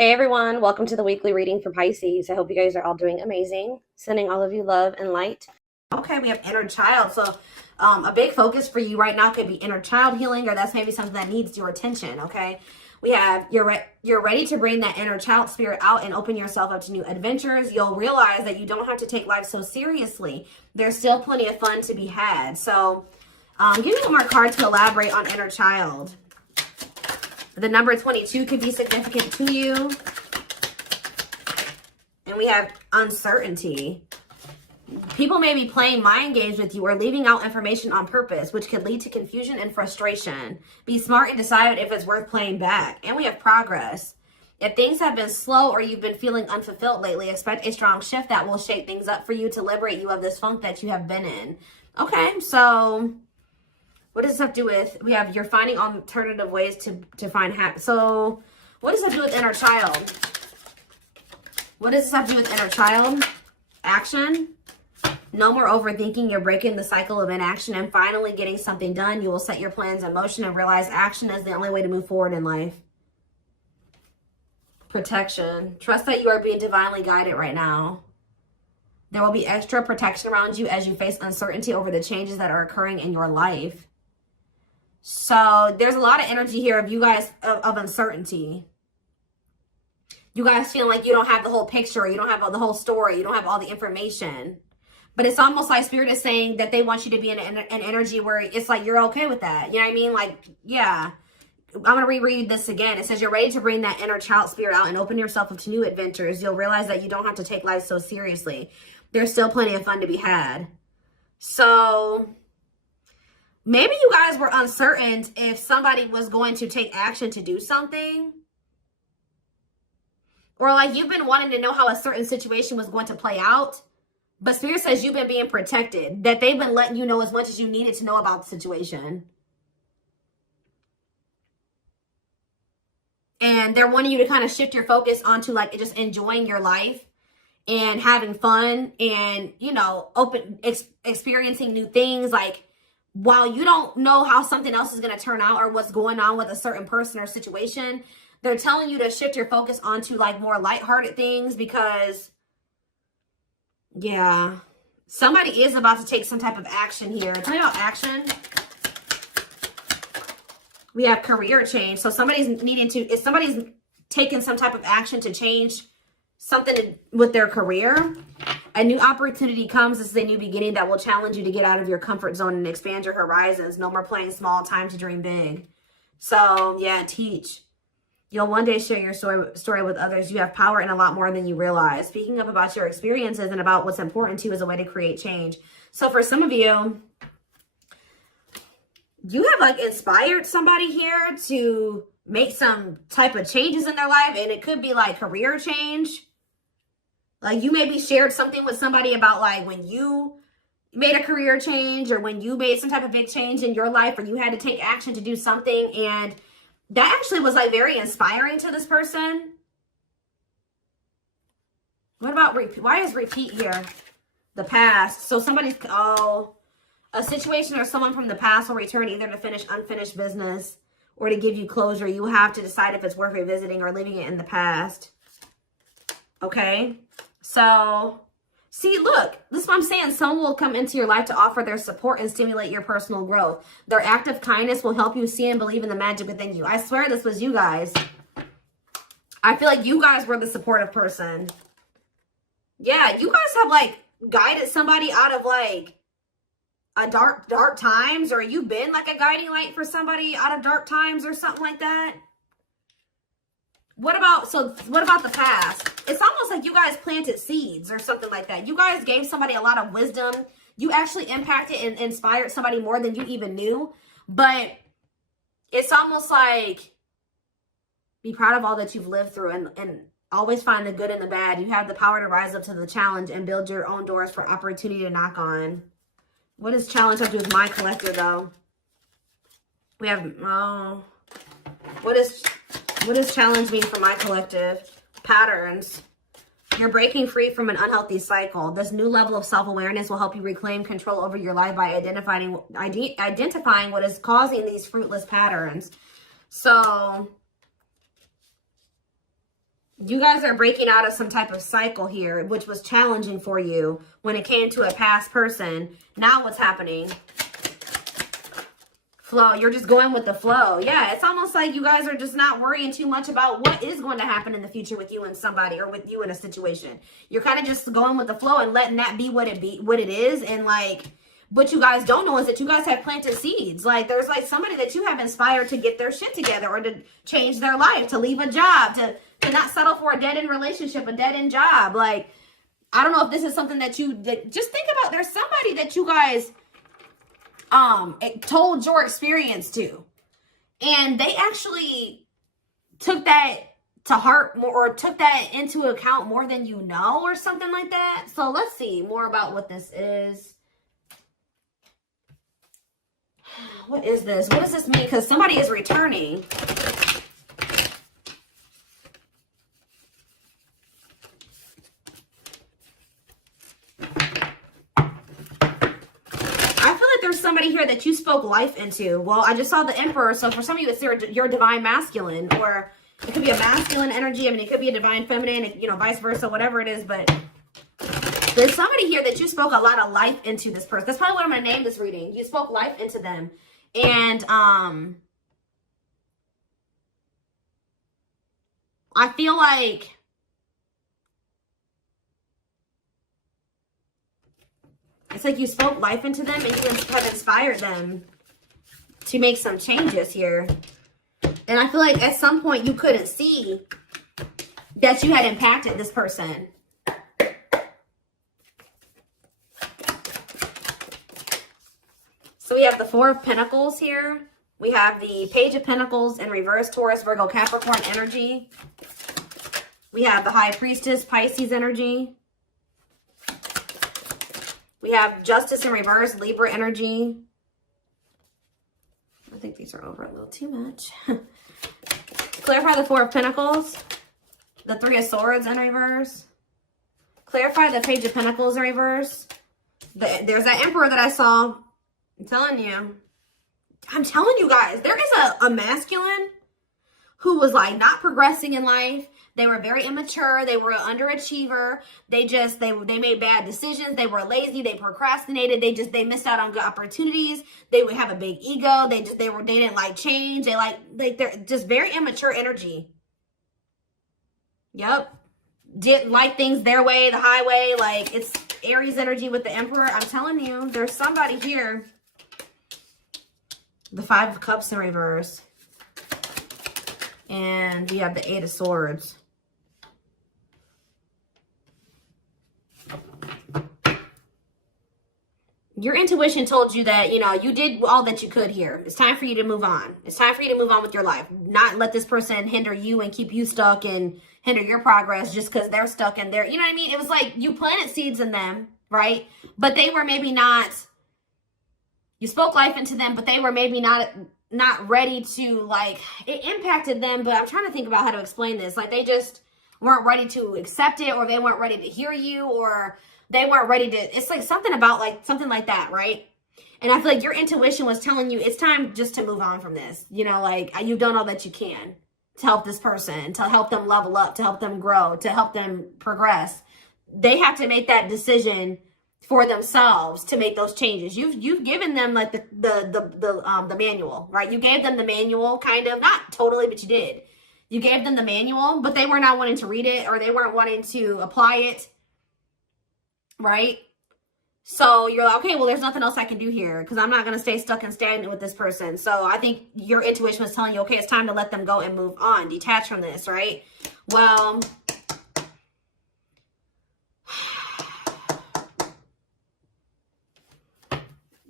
Hey everyone, welcome to the weekly reading for Pisces. I hope you guys are all doing amazing. Sending all of you love and light. Okay, we have inner child. So a big focus for you right now could be inner child healing, or that's maybe something that needs your attention, okay? We have you're ready to bring that inner child spirit out and open yourself up to new adventures. You'll realize that you don't have to take life so seriously. There's still plenty of fun to be had. So give me one more card to elaborate on inner child. The number 22 could be significant to you. And we have uncertainty. People may be playing mind games with you or leaving out information on purpose, which could lead to confusion and frustration. Be smart and decide if it's worth playing back. And we have progress. If things have been slow or you've been feeling unfulfilled lately, expect a strong shift that will shake things up for you to liberate you of this funk that you have been in. Okay, so what does this have to do with? We have you're finding alternative ways to find happiness. So what does that do with inner child? What does this have to do with inner child? Action. No more overthinking. You're breaking the cycle of inaction and finally getting something done. You will set your plans in motion and realize action is the only way to move forward in life. Protection. Trust that you are being divinely guided right now. There will be extra protection around you as you face uncertainty over the changes that are occurring in your life. So there's a lot of energy here of you guys of uncertainty. You guys feeling like you don't have the whole picture, you don't have the whole story, you don't have all the information. But it's almost like Spirit is saying that they want you to be in an energy where it's like you're okay with that. You know what I mean? Like, yeah. I'm going to reread this again. It says you're ready to bring that inner child spirit out and open yourself up to new adventures. You'll realize that you don't have to take life so seriously. There's still plenty of fun to be had. So maybe you guys were uncertain if somebody was going to take action to do something. Or like you've been wanting to know how a certain situation was going to play out. But Spirit says you've been being protected. That they've been letting you know as much as you needed to know about the situation. And they're wanting you to kind of shift your focus onto like just enjoying your life. And having fun. And, you know, experiencing new things. Like, while you don't know how something else is going to turn out or what's going on with a certain person or situation, they're telling you to shift your focus onto like more lighthearted things because, yeah, somebody is about to take some type of action here. Tell me about action. We have career change. So somebody's taking some type of action to change something with their career. A new opportunity comes. This is a new beginning that will challenge you to get out of your comfort zone and expand your horizons. No more playing small, time to dream big. So, yeah, teach. You'll one day share your story with others. You have power and a lot more than you realize. Speaking up about your experiences and about what's important to you is a way to create change. So for some of you, you have like inspired somebody here to make some type of changes in their life. And it could be like career change. Like you maybe shared something with somebody about like when you made a career change or when you made some type of big change in your life or you had to take action to do something. And that actually was like very inspiring to this person. What about repeat? Why is repeat here? The past. So somebody's, a situation or someone from the past will return either to finish unfinished business or to give you closure. You have to decide if it's worth revisiting or leaving it in the past. Okay. So, see, look, this is what I'm saying. Someone will come into your life to offer their support and stimulate your personal growth. Their act of kindness will help you see and believe in the magic within you. I swear this was you guys. I feel like you guys were the supportive person. Yeah, you guys have, like, guided somebody out of, like, a dark times. Or you've been, like, a guiding light for somebody out of dark times or something like that. What about the past? It's almost like you guys planted seeds or something like that. You guys gave somebody a lot of wisdom. You actually impacted and inspired somebody more than you even knew. But it's almost like be proud of all that you've lived through and always find the good and the bad. You have the power to rise up to the challenge and build your own doors for opportunity to knock on. What does challenge have to do with my collector, though? We have, what does challenge mean for my collective? Patterns. You're breaking free from an unhealthy cycle. This new level of self-awareness will help you reclaim control over your life by identifying what is causing these fruitless patterns. So You guys are breaking out of some type of cycle here, which was challenging for you when it came to a past person. Now what's happening? Flow. You're just going with the flow. Yeah, it's almost like you guys are just not worrying too much about what is going to happen in the future with you and somebody, or with you in a situation. You're kind of just going with the flow and letting that be what it is. And like, what you guys don't know is that you guys have planted seeds. Like, there's like somebody that you have inspired to get their shit together, or to change their life, to leave a job, to not settle for a dead-end relationship, a dead-end job. Like, I don't know if this is something that just think about. There's somebody that you guys told your experience to, and they actually took that to heart more, or took that into account more than you know, or something like that. So let's see more about what this is. What is this? What does this mean? Because somebody is returning. There's somebody here that you spoke life into. Well, I just saw the Emperor, so for some of you, it's your divine masculine, or it could be a masculine energy. I mean, it could be a divine feminine, you know, vice versa, whatever it is. But there's somebody here that you spoke a lot of life into this person. That's probably what I'm going to name this reading. You spoke life into them. And I feel like it's like you spoke life into them, and you have inspired them to make some changes here. And I feel like at some point you couldn't see that you had impacted this person. So we have the Four of Pentacles here. We have the Page of Pentacles in reverse, Taurus, Virgo, Capricorn energy. We have the High Priestess, Pisces energy. We have Justice in reverse, Libra energy. I think these are over a little too much. Clarify the Four of Pentacles. The Three of Swords in reverse. Clarify the Page of Pentacles in reverse. There's that Emperor that I saw. I'm telling you guys, there is a masculine who was like not progressing in life. They were very immature. They were an underachiever. They made bad decisions. They were lazy. They procrastinated. They missed out on good opportunities. They would have a big ego. They didn't like change. They're just very immature energy. Yep. Didn't like things their way, the highway. Like, it's Aries energy with the Emperor. I'm telling you, there's somebody here. The Five of Cups in reverse. And we have the Eight of Swords. Your intuition told you that, you know, you did all that you could here. It's time for you to move on. It's time for you to move on with your life. Not let this person hinder you and keep you stuck and hinder your progress just because they're stuck in there. You know what I mean? It was like you planted seeds in them, right? But they were maybe not, you spoke life into them, but they were maybe not ready to, like, it impacted them. But I'm trying to think about how to explain this. Like, they just weren't ready to accept it, or they weren't ready to hear you, or they weren't ready to, it's like something about like, something like that, right? And I feel like your intuition was telling you it's time just to move on from this. You know, like, you've done all that you can to help this person, to help them level up, to help them grow, to help them progress. They have to make that decision for themselves to make those changes. You've given them like the manual, right? You gave them the manual, kind of, not totally, but you did. You gave them the manual, but they were not wanting to read it, or they weren't wanting to apply it. Right? So you're like, okay, well, there's nothing else I can do here because I'm not going to stay stuck and stagnant with this person. So I think your intuition was telling you, okay, it's time to let them go and move on, detach from this, right? Well,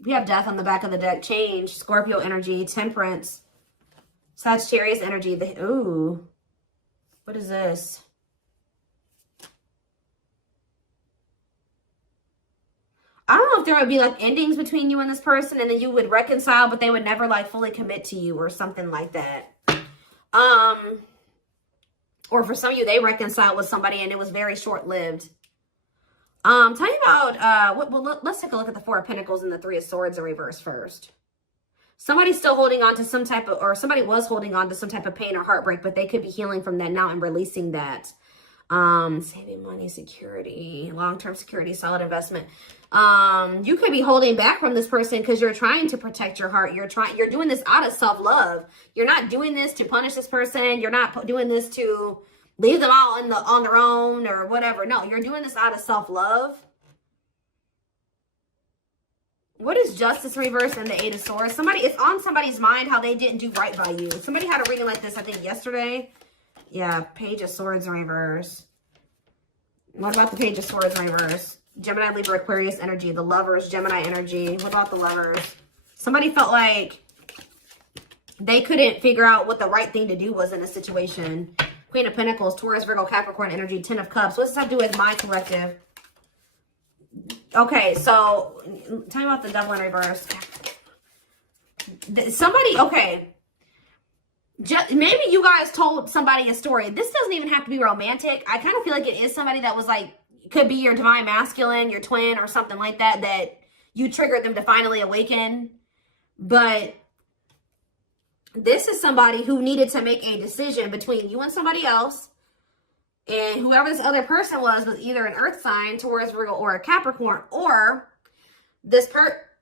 we have Death on the back of the deck, Change, Scorpio energy, Temperance, Sagittarius energy. Ooh, what is this? I don't know if there would be like endings between you and this person, and then you would reconcile, but they would never like fully commit to you or something like that. Or for some of you, they reconciled with somebody and it was very short-lived. Tell me about, let's take a look at the Four of Pentacles and the Three of Swords in reverse first. Somebody's still holding on to some type of, or somebody was holding on to some type of pain or heartbreak, but they could be healing from that now and releasing that. Saving money, security, long-term security, solid investment. You could be holding back from this person because you're trying to protect your heart. You're doing this out of self-love. You're not doing this to punish this person. You're not doing this to leave them all on their own or whatever. No, you're doing this out of self-love. What is Justice reverse and the Eight of Swords? It's on somebody's mind how they didn't do right by you. Somebody had a reading like this, I think, yesterday. Yeah, Page of Swords in reverse. What about the Page of Swords in reverse? Gemini, Libra, Aquarius energy. The Lovers, Gemini energy. What about the Lovers? Somebody felt like they couldn't figure out what the right thing to do was in a situation. Queen of Pentacles, Taurus, Virgo, Capricorn energy. Ten of Cups. What does that do with my collective? Okay, so tell me about the Devil in reverse. Okay. Maybe you guys told somebody a story. This doesn't even have to be romantic. I kind of feel like it is somebody that was like, could be your divine masculine, your twin, or something like that, that you triggered them to finally awaken. But this is somebody who needed to make a decision between you and somebody else. And whoever this other person was either an earth sign, Taurus, Virgo, or a Capricorn, or this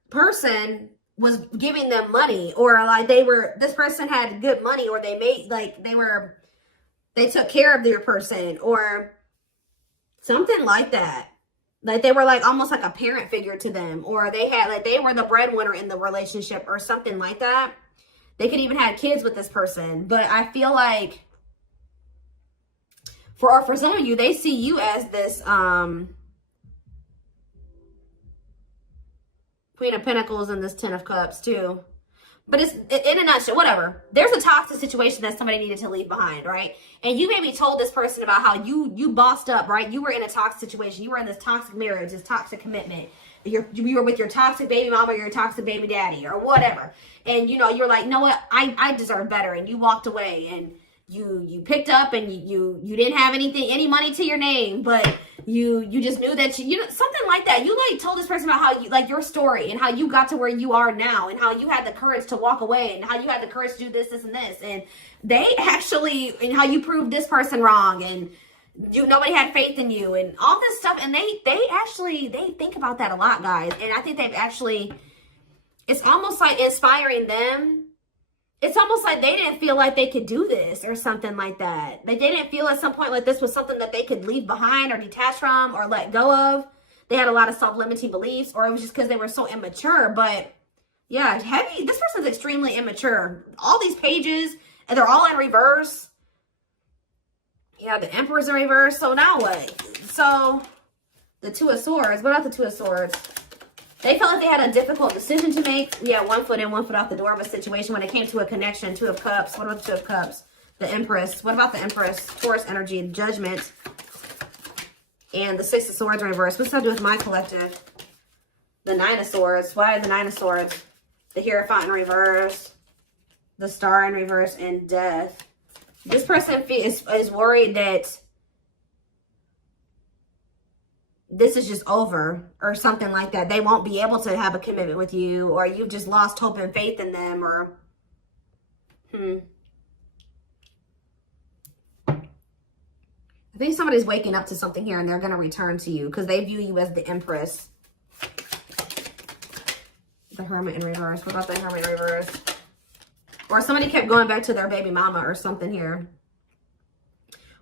person was giving them money, or like this person had good money, or they took care of their person, or something like that. Like they were like almost like a parent figure to them, or they were the breadwinner in the relationship or something like that. They could even have kids with this person. But I feel like for some of you, they see you as this Queen of Pentacles and this Ten of Cups too. But it's in a nutshell, whatever. There's a toxic situation that somebody needed to leave behind, right? And you maybe told this person about how you bossed up, right? You were in a toxic situation. You were in this toxic marriage, this toxic commitment. You were with your toxic baby mama, or your toxic baby daddy, or whatever. And you're like, no, what? I deserve better. And you walked away, and you picked up, and you didn't have any money to your name, but you just knew that something like that. You like told this person about how your story and how you got to where you are now, and how you had the courage to walk away, and how you had the courage to do this and this, and and how you proved this person wrong, and nobody had faith in you, and all this stuff. And they think about that a lot, guys. And I think it's almost like inspiring them. It's almost like they didn't feel like they could do this or something like that. Like they didn't feel at some point like this was something that they could leave behind or detach from or let go of. They had a lot of self-limiting beliefs, or it was just because they were so immature. But yeah, this person's extremely immature. All these pages, and they're all in reverse. Yeah, the Emperor's in reverse. So now what? So the Two of Swords. What about the Two of Swords? They felt like they had a difficult decision to make. Yeah, 1 foot in, 1 foot out the door of a situation when it came to a connection. Two of Cups. What about the Two of Cups? The Empress. What about the Empress? Taurus energy, Judgment. And the Six of Swords in reverse. What's that do with my collective? The Nine of Swords. Why the Nine of Swords? The Hierophant in reverse. The Star in reverse, and Death. This person is worried that this is just over or something like that. They won't be able to have a commitment with you, or you've just lost hope and faith in them, or I think somebody's waking up to something here, and they're going to return to you because they view you as the Empress. The Hermit in reverse. What about the Hermit in reverse? Or somebody kept going back to their baby mama or something here.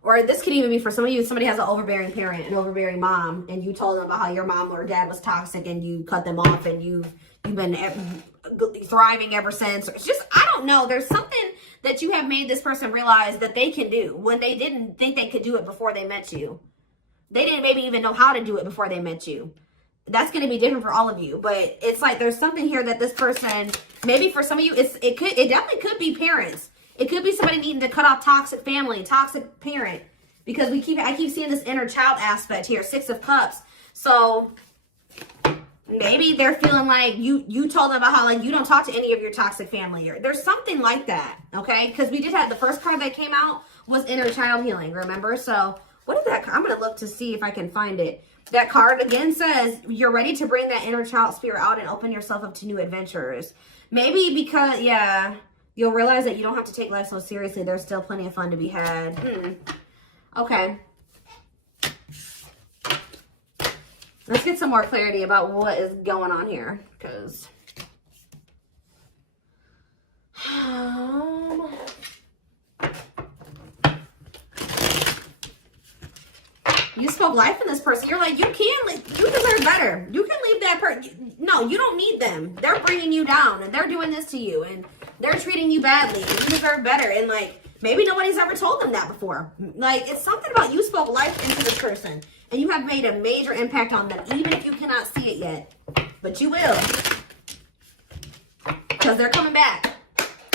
Or this could even be for some of you, somebody has an overbearing parent, an overbearing mom, and you told them about how your mom or dad was toxic, and you cut them off, and you've been thriving ever since. It's just, I don't know. There's something that you have made this person realize that they can do when they didn't think they could do it before they met you. They didn't maybe even know how to do it before they met you. That's going to be different for all of you. But it's like there's something here that this person, maybe for some of you, it definitely could be parents. It could be somebody needing to cut off toxic family, toxic parent. Because I keep seeing this inner child aspect here, Six of Cups. So maybe they're feeling like you told them about how like you don't talk to any of your toxic family. Or there's something like that, okay? Because we did have the first card that came out was inner child healing, remember? So what is that? I'm going to look to see if I can find it. That card again says you're ready to bring that inner child spirit out and open yourself up to new adventures. Maybe because, yeah, you'll realize that you don't have to take life so seriously. There's still plenty of fun to be had. Okay. Let's get some more clarity about what is going on here, because you spoke life in this person. You're like, you deserve better. You can leave that person. No, you don't need them. They're bringing you down, and they're doing this to you, and they're treating you badly, and you deserve better. And like, maybe nobody's ever told them that before. Like, it's something about you spoke life into this person, and you have made a major impact on them, even if you cannot see it yet. But you will, because they're coming back,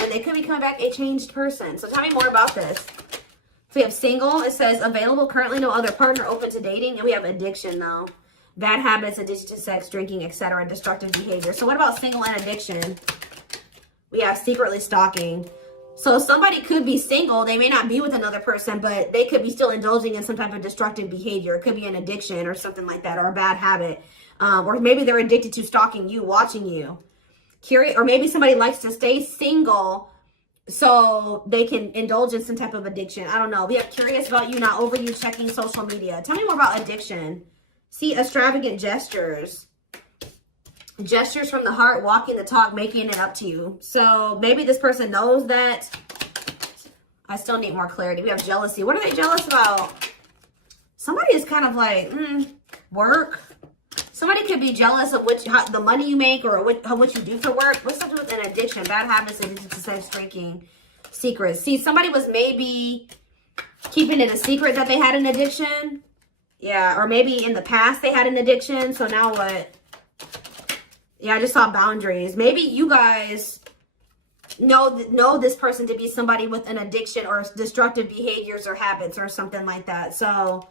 and they could be coming back a changed person. So tell me more about this. So we have single. It says available, currently no other partner, open to dating. And we have addiction, though. Bad habits, addiction to sex, drinking, etc. Destructive behavior. So what about single and addiction? We have secretly stalking. So somebody could be single. They may not be with another person, but they could be still indulging in some type of destructive behavior. It could be an addiction or something like that, or a bad habit. Or maybe they're addicted to stalking you, watching you. Curious, or maybe somebody likes to stay single so they can indulge in some type of addiction. I don't know. We have curious about you, not over you, checking social media. Tell me more about addiction. See, extravagant gestures. Gestures from the heart, walking the talk, making it up to you. So maybe this person knows that. I still need more clarity. We have jealousy. What are they jealous about? Somebody is kind of like, work. Somebody could be jealous of the money you make, or what you do for work. What's up with an addiction? Bad habits, addicted to sex, drinking, secrets. See, somebody was maybe keeping it a secret that they had an addiction. Yeah, or maybe in the past they had an addiction. So now what? Yeah, I just saw boundaries. Maybe you guys know this person to be somebody with an addiction or destructive behaviors or habits or something like that. So,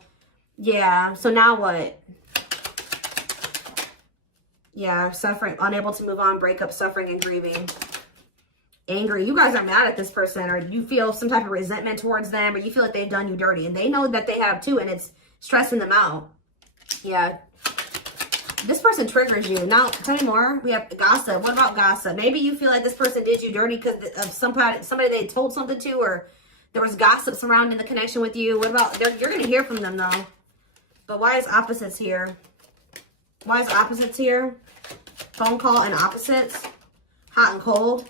yeah. So now what? Yeah, suffering, unable to move on, breakup, suffering, and grieving. Angry. You guys are mad at this person, or you feel some type of resentment towards them, or you feel like they've done you dirty. And they know that they have too, and it's stressing them out. Yeah. This person triggers you. Now, tell me more. We have gossip. What about gossip? Maybe you feel like this person did you dirty because of somebody they told something to, or there was gossip surrounding the connection with you. What about, you're going to hear from them, though. But why is opposites here? Why is opposites here? Phone call and opposites. Hot and cold.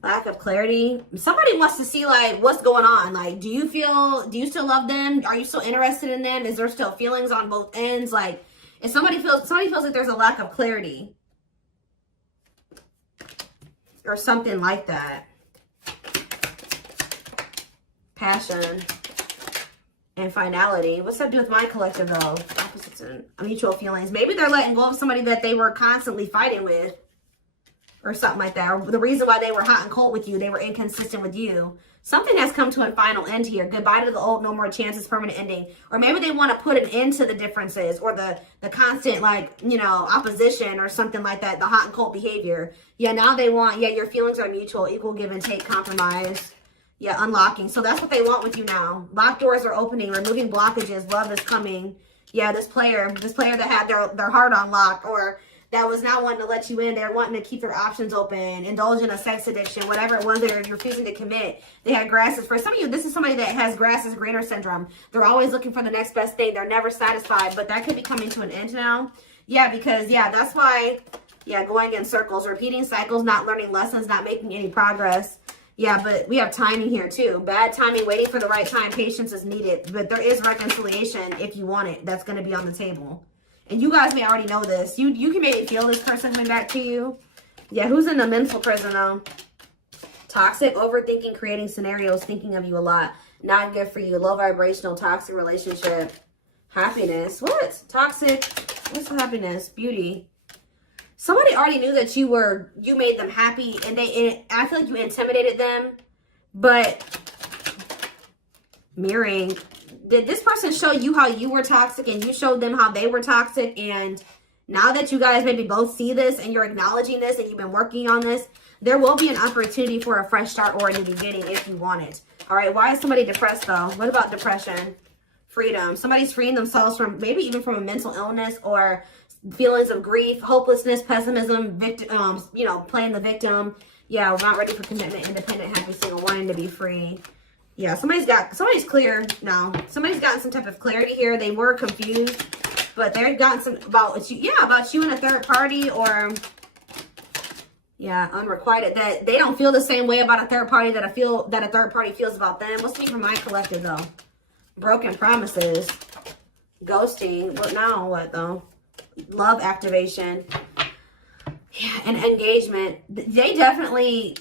Lack of clarity. Somebody wants to see, like, what's going on. Like, do you still love them? Are you still interested in them? Is there still feelings on both ends? Like, if somebody feels like there's a lack of clarity. Or something like that. Passion. And finality. What's that to do with my collective, though? Opposites and mutual feelings. Maybe they're letting go of somebody that they were constantly fighting with. Or something like that. Or the reason why they were hot and cold with you. They were inconsistent with you. Something has come to a final end here. Goodbye to the old, no more chances, permanent ending. Or maybe they want to put an end to the differences. Or the constant, like, you know, opposition or something like that. The hot and cold behavior. Yeah, now they want, yeah, your feelings are mutual. Equal give and take, compromise. Yeah, unlocking. So that's what they want with you now. Locked doors are opening, removing blockages. Love is coming. Yeah, this player that had their heart unlocked, or that was not wanting to let you in. They're wanting to keep their options open, indulge in a sex addiction, whatever it was they're refusing to commit. They had grasses. For some of you, this is somebody that has grass is greener syndrome. They're always looking for the next best thing. They're never satisfied, but that could be coming to an end now. Yeah, because, yeah, that's why, yeah, going in circles, repeating cycles, not learning lessons, not making any progress. Yeah, but we have timing here too. Bad timing, waiting for the right time. Patience is needed. But there is reconciliation if you want it. That's going to be on the table. And you guys may already know this. You can maybe feel this person coming back to you. Yeah, who's in a mental prison though? Toxic, overthinking, creating scenarios, thinking of you a lot. Not good for you. Low vibrational, toxic relationship. Happiness. What? Toxic. What's happiness? Beauty. Somebody already knew that you made them happy, and I feel like you intimidated them. But mirroring, did this person show you how you were toxic and you showed them how they were toxic? And now that you guys maybe both see this and you're acknowledging this and you've been working on this, there will be an opportunity for a fresh start or a new beginning if you want it. All right, why is somebody depressed though? What about depression? Freedom. Somebody's freeing themselves from maybe even from a mental illness or feelings of grief, hopelessness, pessimism, victim, you know, playing the victim. Yeah, we're not ready for commitment, independent, happy, single, wanting to be free. Yeah, somebody's clear now. Somebody's gotten some type of clarity here. They were confused, But they've gotten some about you, yeah, about you and a third party, or yeah, unrequited, that they don't feel the same way about a third party that a third party feels about them. What's me for my collective though? Broken promises, ghosting. What now? What though? Love activation, yeah, and engagement. They definitely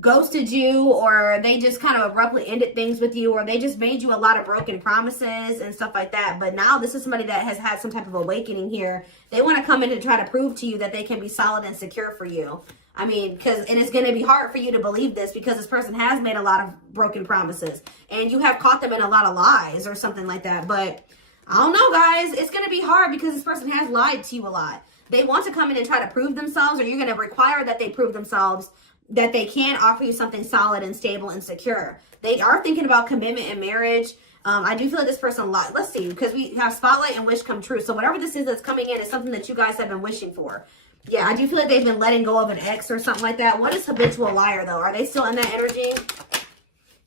ghosted you, or they just kind of abruptly ended things with you, or they just made you a lot of broken promises and stuff like that. But now this is somebody that has had some type of awakening here. They want to come in and try to prove to you that they can be solid and secure for you. I mean, and it's going to be hard for you to believe this because this person has made a lot of broken promises and you have caught them in a lot of lies or something like that. But I don't know, guys. It's going to be hard because this person has lied to you a lot. They want to come in and try to prove themselves, or you're going to require that they prove themselves that they can offer you something solid and stable and secure. They are thinking about commitment and marriage. I do feel like this person, let's see, because we have spotlight and wish come true. So whatever this is that's coming in is something that you guys have been wishing for. Yeah, I do feel like they've been letting go of an ex or something like that. What is habitual liar, though? Are they still in that energy?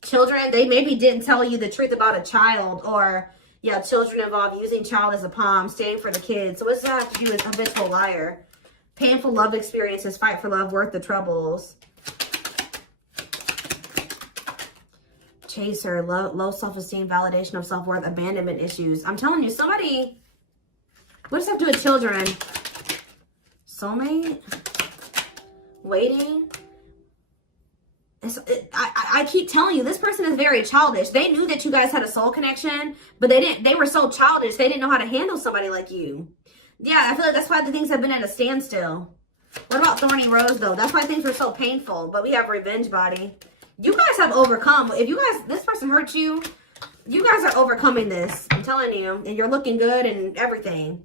Children, they maybe didn't tell you the truth about a child, or, yeah, children involved, using child as a palm, staying for the kids. So what's that have to do with habitual liar? Painful love experiences, fight for love, worth the troubles. Chaser, low self-esteem, validation of self-worth, abandonment issues. I'm telling you, somebody, what does that have to do with children? Soulmate? Waiting? I keep telling you, this person is very childish. They knew that you guys had a soul connection, but they were so childish, they didn't know how to handle somebody like you. Yeah, I feel like that's why the things have been at a standstill. What about Thorny Rose, though? That's why things were so painful, but we have Revenge Body. You guys have overcome. If you guys, this person hurt you, you guys are overcoming this. I'm telling you. And you're looking good and everything.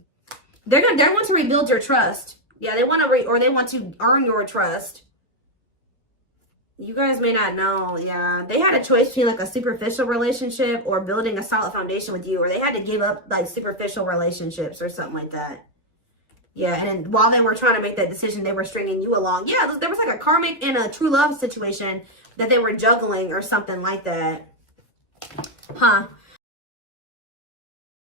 They want to rebuild your trust. Yeah, they want to, or they want to earn your trust. You guys may not know. Yeah, they had a choice between like a superficial relationship or building a solid foundation with you, or they had to give up like superficial relationships or something like that. Yeah, and then while they were trying to make that decision, they were stringing you along. Yeah, there was like a karmic and a true love situation that they were juggling or something like that. Huh.